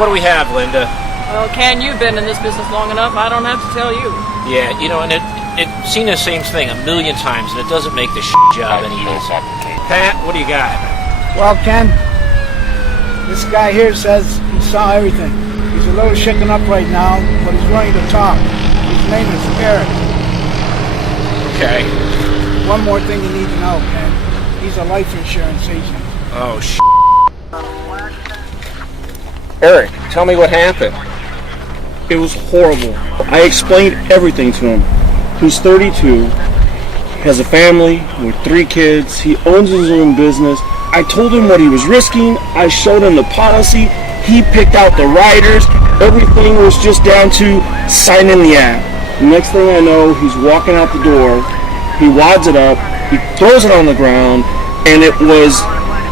what do we have, Linda? Well, Ken, you've been in this business long enough. I don't have to tell you. Yeah, and it's seen the same thing a million times, and it doesn't make the job any easier. Pat, what do you got? Well, Ken, this guy here says he saw everything. He's a little shaken up right now, but he's willing to talk. His name is Eric. Okay. One more thing you need to know, Ken. He's a life insurance agent. Oh, Eric, tell me what happened. It was horrible. I explained everything to him. He's 32, has a family with 3 kids. He owns his own business. I told him what he was risking. I showed him the policy. He picked out the riders. Everything was just down to signing the app. Next thing I know, he's walking out the door. He wads it up. He throws it on the ground, and it was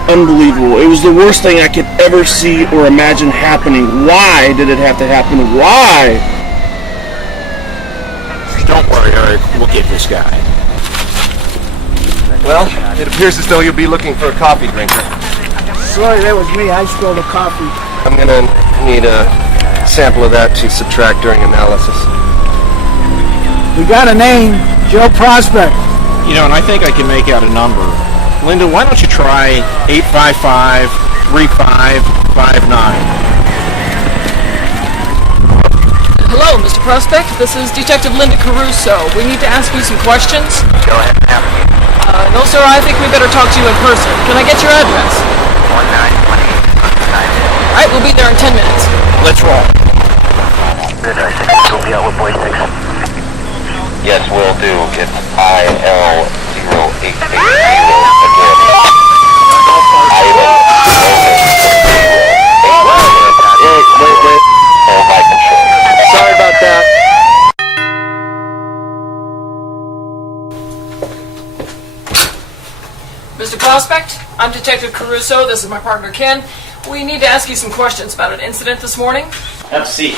unbelievable. It was the worst thing I could ever see or imagine happening. Why did it have to happen? Why? Don't worry, Eric. We'll get this guy. Well, it appears as though you'll be looking for a coffee drinker. Sorry, that was me. I spilled the coffee. I'm gonna need a sample of that to subtract during analysis. We got a name, Joe Prospect. And I think I can make out a number. Linda, why don't you try 855-3559? Hello, Mr. Prospect. This is Detective Linda Caruso. We need to ask you some questions. Go ahead and have it. No, sir, I think we better talk to you in person. Can I get your address? 1918. All right, we'll be there in 10 minutes. Let's roll. Good, I think we'll be out with boy 6. Yes, will do. It's IL0880 again. Wait. Oh, life insurance. Sorry about that. Mr. Prospect, I'm Detective Caruso. This is my partner, Ken. We need to ask you some questions about an incident this morning. Have a seat.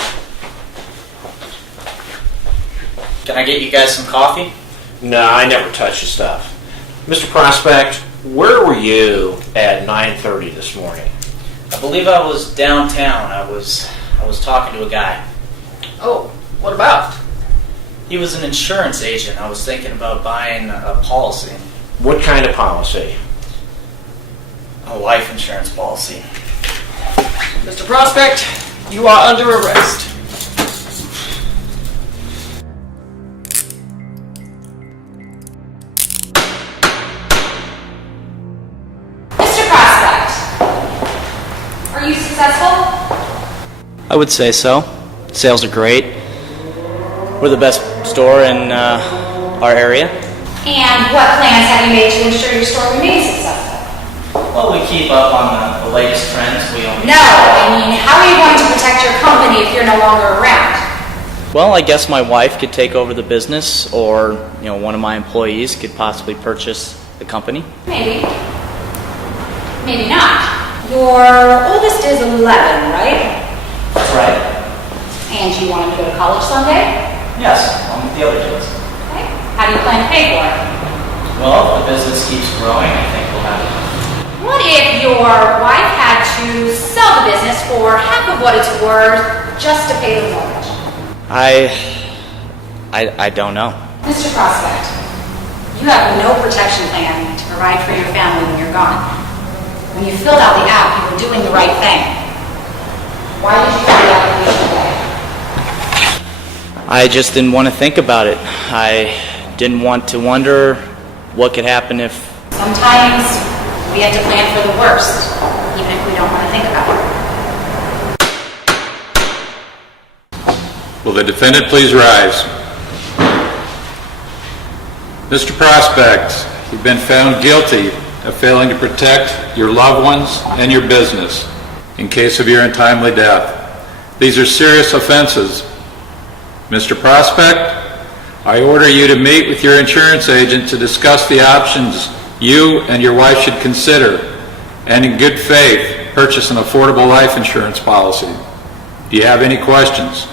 Can I get you guys some coffee? No, I never touch the stuff. Mr. Prospect, where were you at 9:30 this morning? I believe I was downtown. I was talking to a guy. Oh, what about? He was an insurance agent. I was thinking about buying a policy. What kind of policy? A life insurance policy. Mr. Prospect, you are under arrest. Mr. Prospect, are you successful? I would say so. Sales are great. We're the best store in our area. And what plans have you made to ensure your store remains successful? Well, we keep up on the latest trends. No, I mean, how are you going to protect your company if you're no longer around? Well, I guess my wife could take over the business, or one of my employees could possibly purchase the company. Maybe. Maybe not. Your oldest is 11, right? That's right. And you want him to go to college someday? Yes, along with the other kids. Okay. How do you plan to pay for it? Well, if the business keeps growing, I think we'll have it. What if your wife had to sell the business for half of what it's worth just to pay the mortgage? I don't know. Mr. Prospect, you have no protection plan to provide for your family when you're gone. When you filled out the app, you were doing the right thing. Why did you fill the application away? I just didn't want to think about it. I didn't want to wonder what could happen if... Sometimes we have to plan for the worst, even if we don't want to think about it. Will the defendant please rise? Mr. Prospect, you've been found guilty of failing to protect your loved ones and your business in case of your untimely death. These are serious offenses. Mr. Prospect, I order you to meet with your insurance agent to discuss the options you and your wife should consider, and in good faith, purchase an affordable life insurance policy. Do you have any questions?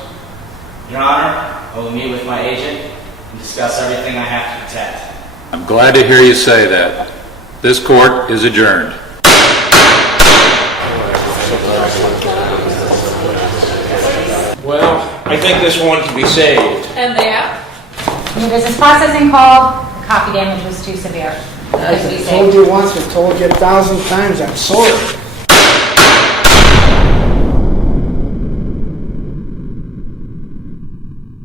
Your Honor, I will meet with my agent and discuss everything I have to protect. I'm glad to hear you say that. This court is adjourned. I think this one can be saved. And the app? In the business processing call, the copy damage was too severe. As I told you once, I told you 1,000 times, I'm sorry.